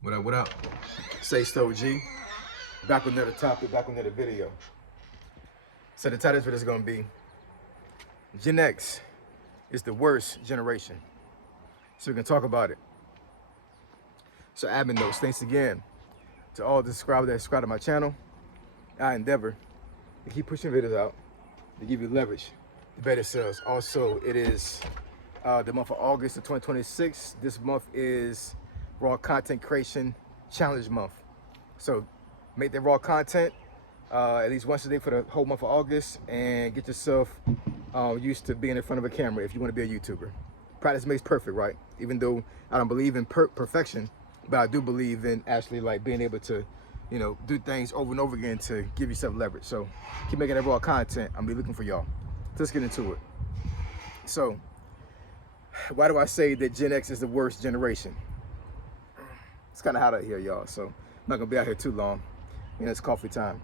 What up, what up? Say Stowe G. Back with another topic, back with another video. So the title for this is gonna be Gen X is the worst generation. So we can talk about it. So admin notes, thanks again to all the subscribers that subscribe to my channel. I endeavor to keep pushing videos out to give you leverage to better sales. Also, it is the month of August of 2026. This month is Raw Content Creation Challenge Month. So make that raw content at least once a day for the whole month of August and get yourself used to being in front of a camera if you want to be a YouTuber. Practice makes perfect, right? Even though I don't believe in perfection, but I do believe in actually like being able to, you know, do things over and over again to give yourself leverage. So keep making that raw content. I'm be looking for y'all. Let's get into it. So why do I say that Gen X is the worst generation? It's kind of hot out here, y'all, so I'm not gonna be out here too long. You know, it's coffee time.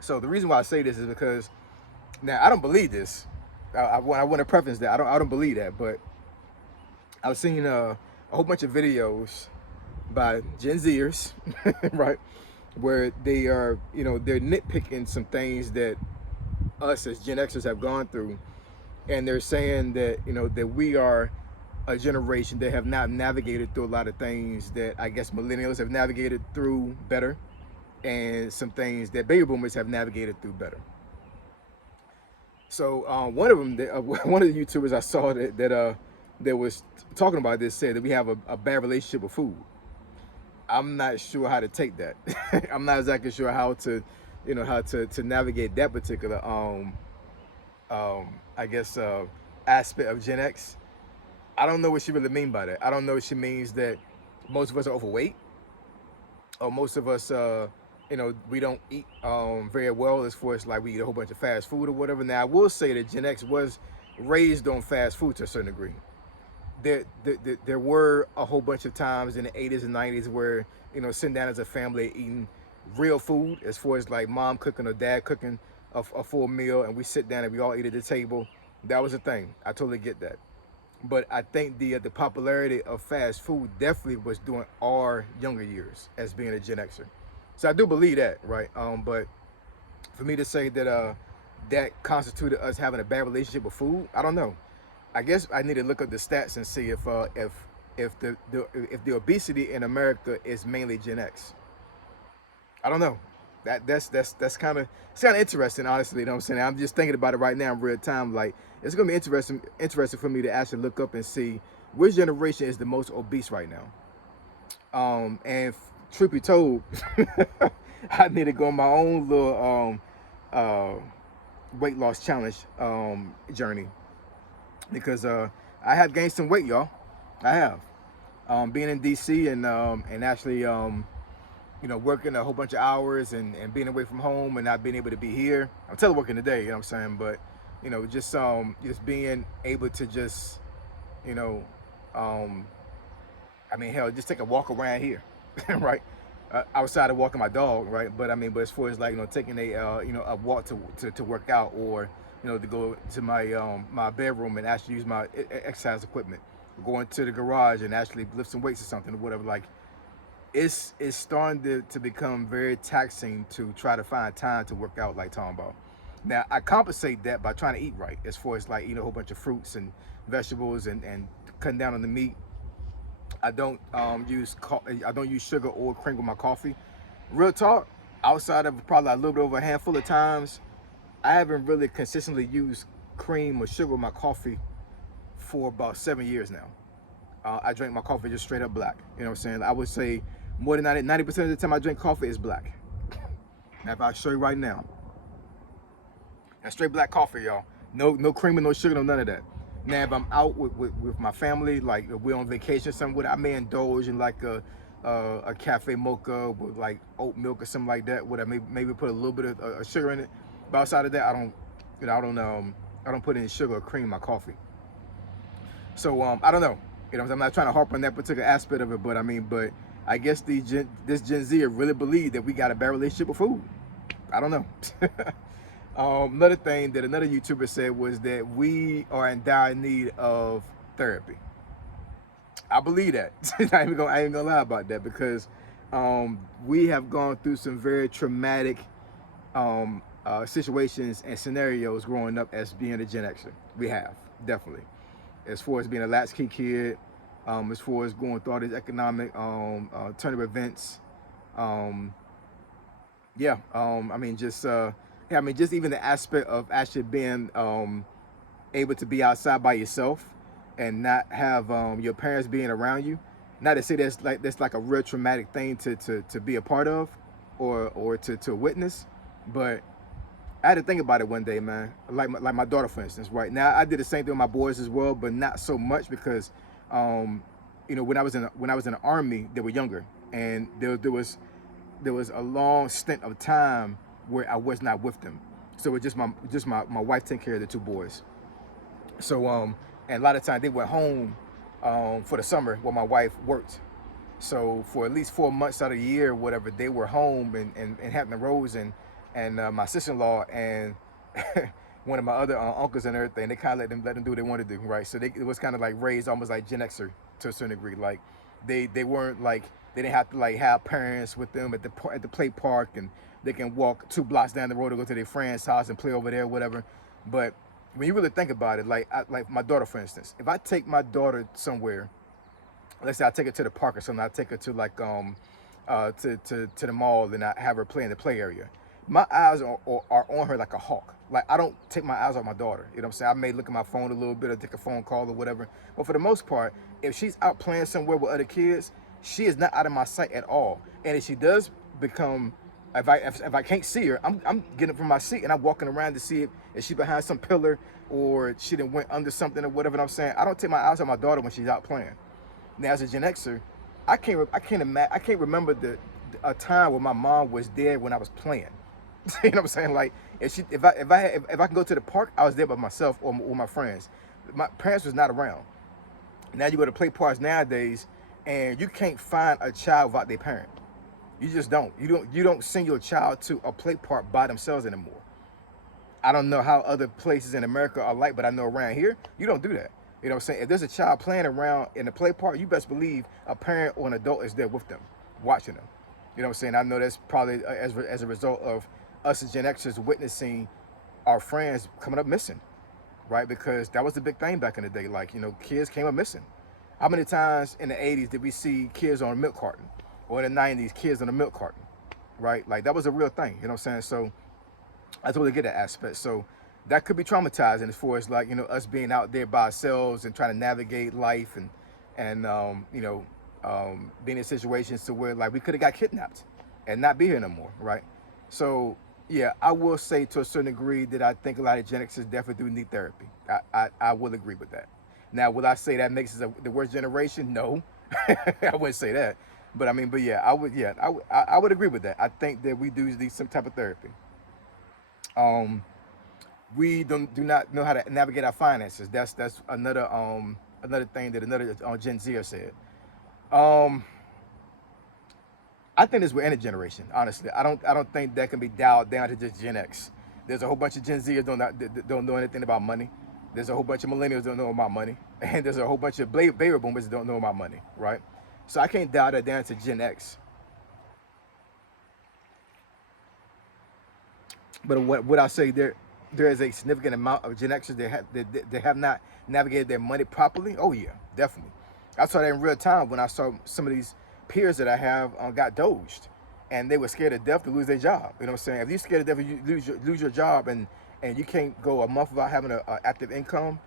So the reason why I say this is because now I don't believe this. I want to preface that I don't believe that, but I've seen a whole bunch of videos by Gen Zers, right, where they are, you know, they're nitpicking some things that us as Gen Xers have gone through, and they're saying that, you know, that we are a generation that have not navigated through a lot of things that I guess millennials have navigated through better, and some things that baby boomers have navigated through better. So one of them, one of the YouTubers I saw that was talking about this said that we have a bad relationship with food. I'm not sure how to take that. I'm not exactly sure how to, you know, how to navigate that particular I guess aspect of Gen X. I don't know what she really means by that. I don't know if she means that most of us are overweight, or most of us, you know, we don't eat very well as far as like we eat a whole bunch of fast food or whatever. Now, I will say that Gen X was raised on fast food to a certain degree. There were a whole bunch of times in the 80s and 90s where, you know, sitting down as a family eating real food, as far as like mom cooking or dad cooking a full meal, and we sit down and we all eat at the table. That was a thing. I totally get that. But I think the popularity of fast food definitely was during our younger years as being a Gen Xer. So I do believe that, right? But for me to say that that constituted us having a bad relationship with food, I don't know. I guess I need to look up the stats and see if the obesity in America is mainly Gen X. I don't know. That's kind of interesting, honestly. You know what I'm saying? I'm just thinking about it right now in real time. Like, it's gonna be interesting for me to actually look up and see which generation is the most obese right now. And truth be told, I need to go on my own little weight loss challenge journey, because I have gained some weight, y'all. I have. Being in DC and actually you know, working a whole bunch of hours and being away from home and not being able to be here. I'm teleworking today, you know what I'm saying? But, you know, just being able to just, you know, I mean, hell, just take a walk around here, right? Outside of walking my dog, right? But I mean, but as far as like, you know, taking a you know, a walk to work out, or, you know, to go to my my bedroom and actually use my exercise equipment, going to the garage and actually lift some weights or something or whatever, like. It's starting to become very taxing to try to find time to work out like Tom Ball. Now, I compensate that by trying to eat right, as far as like eating a whole bunch of fruits and vegetables and cutting down on the meat. I don't use sugar or cream with my coffee. Real talk, outside of probably a little bit over a handful of times, I haven't really consistently used cream or sugar with my coffee for about 7 years now. I drink my coffee just straight up black. You know what I'm saying? I would say more than 90% of the time I drink coffee is black. Now, if I show you right now, and straight black coffee, y'all. No cream and no sugar, no none of that. Now, if I'm out with my family, like if we're on vacation somewhere, I may indulge in like a cafe mocha with like oat milk or something like that. Would I maybe put a little bit of sugar in it? But outside of that, I don't, you know, I don't put any sugar or cream in my coffee. So I don't know. You know, I'm not trying to harp on that particular aspect of it, but I mean, but I guess this Gen Z really believe that we got a bad relationship with food. I don't know. Another thing that another YouTuber said was that we are in dire need of therapy. I believe that. I ain't gonna lie about that because we have gone through some very traumatic situations and scenarios growing up as being a Gen Xer. We have, definitely. As far as being a latchkey kid, as far as going through all these economic turn of events, um, yeah. I mean, yeah. I mean, just even the aspect of actually being able to be outside by yourself and not have your parents being around you. Not to say that's like a real traumatic thing to be a part of, or to witness, but I had to think about it one day, man. Like my daughter, for instance, right now I did the same thing with my boys as well, but not so much because, um, when I was in the army, they were younger, and there was a long stint of time where I was not with them. So it was just my wife taking care of the two boys. So and a lot of times they went home for the summer while my wife worked. So for at least 4 months out of the year, whatever, they were home and Hampton Roads and my sister-in-law and one of my other uncles and everything. They kind of let them do what they wanted to do, right? So it was kind of like raised almost like Gen Xer to a certain degree. Like they weren't like they didn't have to like have parents with them at the play park, and they can walk 2 blocks down the road to go to their friend's house and play over there, whatever. But when you really think about it, like my daughter, for instance, if I take my daughter somewhere, let's say I take her to the park or something, I take her to like to the mall, and I have her play in the play area. My eyes are on her like a hawk. Like I don't take my eyes off my daughter. You know what I'm saying? I may look at my phone a little bit or take a phone call or whatever. But for the most part, if she's out playing somewhere with other kids, she is not out of my sight at all. And if she does become, if I can't see her, I'm getting up from my seat and I'm walking around to see if she's behind some pillar or she done went under something or whatever. I'm saying I don't take my eyes off my daughter when she's out playing. Now, as a Gen Xer, I can't remember a time where my mom was there when I was playing. You know what I'm saying? Like if I can go to the park, I was there by myself or with my friends. My parents was not around. Now you go to play parks nowadays, and you can't find a child without their parent. You just don't. You don't send your child to a play park by themselves anymore. I don't know how other places in America are like, but I know around here, you don't do that. You know what I'm saying? If there's a child playing around in the play park, you best believe a parent or an adult is there with them, watching them. You know what I'm saying? I know that's probably as a result of us as Gen Xers witnessing our friends coming up missing, right? Because that was the big thing back in the day. Like, kids came up missing. How many times in the 80s did we see kids on a milk carton? Or in the 90s, kids on a milk carton, right? Like, that was a real thing. You know what I'm saying? So I totally get that aspect. So that could be traumatizing as far as like, us being out there by ourselves and trying to navigate life and being in situations to where like we could have got kidnapped and not be here no more, right? So yeah, I will say to a certain degree that I think a lot of Gen Xers definitely do need therapy. I will agree with that. Now, will I say that makes us the worst generation? No, I wouldn't say that. But I mean, but yeah, I would agree with that. I think that we do need some type of therapy. Um, we do not know how to navigate our finances. That's another thing that another Gen Zer said. Um, I think this with any generation. Honestly, I don't think that can be dialed down to just Gen X. There's a whole bunch of Gen Zers don't know anything about money. There's a whole bunch of millennials don't know about money, and there's a whole bunch of baby boomers that don't know about money, right? So I can't dial that down to Gen X. But what I say there is a significant amount of Gen Xers that have not navigated their money properly. Oh yeah, definitely. I saw that in real time when I saw some of these peers that I have got doged, and they were scared to death to lose their job. You know what I'm saying? If you're scared to death, you lose your job, and you can't go a month without having a active income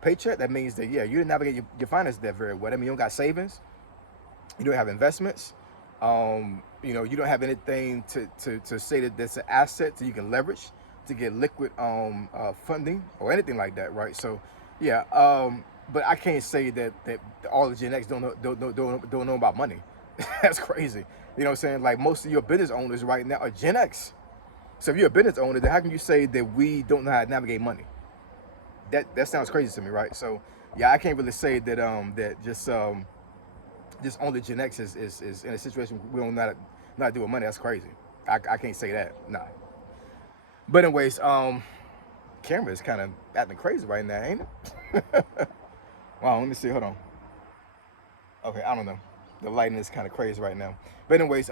paycheck. That means that yeah, you didn't navigate your finances that very well. I mean, you don't got savings, you don't have investments. You don't have anything to say that that's an asset that you can leverage to get liquid funding or anything like that, right? So, yeah. But I can't say that all the Gen X don't know about money. That's crazy. You know what I'm saying? Like most of your business owners right now are Gen X. So if you're a business owner, then how can you say that we don't know how to navigate money? That sounds crazy to me, right? So yeah, I can't really say that just only Gen X is in a situation we don't know how to do with money. That's crazy. I can't say that. Nah. But anyways, camera is kind of acting crazy right now, ain't it? Wow, let me see. Hold on. Okay, I don't know. The lighting is kind of crazy right now. But anyways,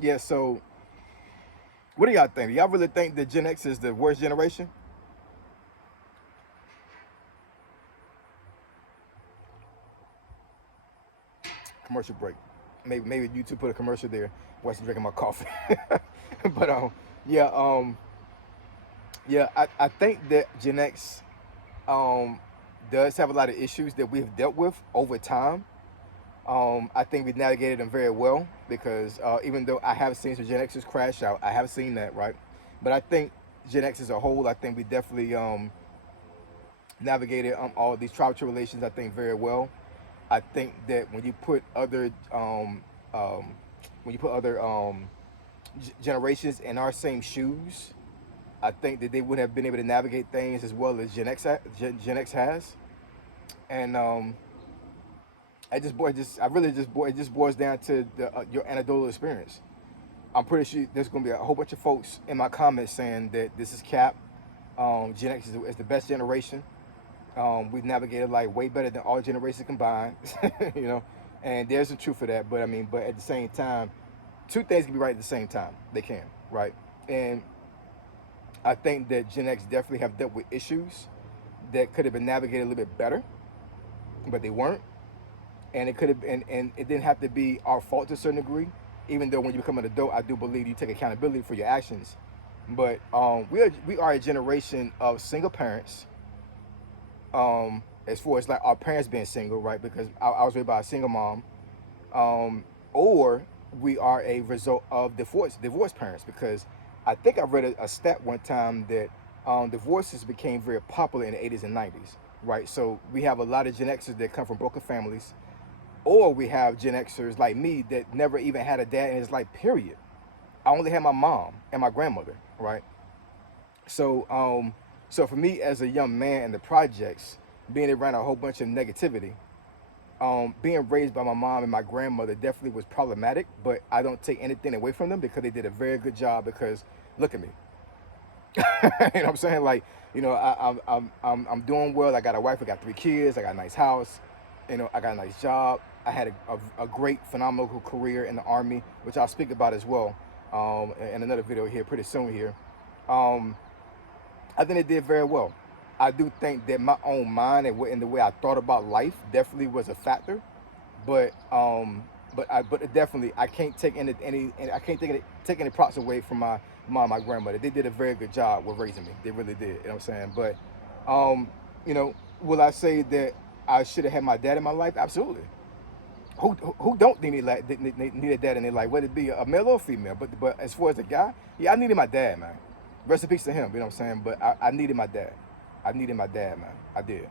yeah. So, what do y'all think? Do y'all really think that Gen X is the worst generation? Commercial break. Maybe YouTube put a commercial there. While I'm drinking my coffee. But yeah, yeah. I think that Gen X um does have a lot of issues that we've dealt with over time. I think we've navigated them very well because even though I have seen some Gen X's crash out, I have seen that, right? But I think Gen X as a whole, I think we definitely navigated all these trial tribulations, I think, very well. I think that um, when you put other generations in our same shoes, I think that they would have been able to navigate things as well as Gen X has. And I really it just boils down to your anecdotal experience. I'm pretty sure there's going to be a whole bunch of folks in my comments saying that this is cap. Gen X is the best generation. We've navigated like way better than all generations combined, you know. And there's some truth for that. But I mean, but at the same time, two things can be right at the same time. They can, right? And I think that Gen X definitely have dealt with issues that could have been navigated a little bit better, but they weren't. And it could have and it didn't have to be our fault to a certain degree. Even though when you become an adult, I do believe you take accountability for your actions. But we are a generation of single parents. As far as like our parents being single, right? Because I was raised by a single mom, or we are a result of divorced parents. Because I think I read a stat one time that divorces became very popular in the 80s and 90s, right? So we have a lot of Gen Xers that come from broken families, or we have Gen Xers like me that never even had a dad in his life, period. I only had my mom and my grandmother, right? So, so for me as a young man in the projects, being around a whole bunch of negativity, being raised by my mom and my grandmother definitely was problematic. But I don't take anything away from them because they did a very good job. Because look at me, you know what I'm saying? Like, you know, I'm doing well. I got a wife. I got 3 kids. I got a nice house. You know, I got a nice job. I had a great, phenomenal career in the Army, which I'll speak about as well in another video here pretty soon here. Um, I think they did very well. I do think that my own mind and the way I thought about life definitely was a factor, but but it definitely I can't take any I can't take any props away from my mom and my grandmother. They did a very good job with raising me. They really did. You know what I'm saying? But you know, will I say that I should have had my dad in my life? Absolutely. Who don't need a dad in their life, whether it be a male or a female. But as far as a guy, yeah, I needed my dad, man. Rest in peace to him. You know what I'm saying? But I needed my dad. I needed my dad, man. I did.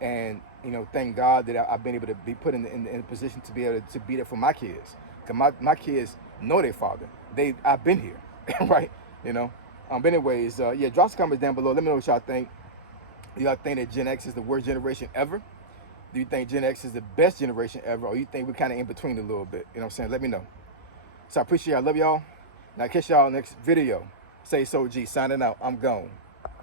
And you know, thank God that I've been able to be put in a position to be able to be there for my kids. Cause my kids know their father. I've been here, right? You know. But anyways, yeah, drop some comments down below. Let me know what y'all think. Do y'all think that Gen X is the worst generation ever? Do you think Gen X is the best generation ever, or you think we're kind of in between a little bit? You know what I'm saying? Let me know. So I appreciate y'all. I love y'all. Now catch y'all next video. Say so G signing out. I'm gone.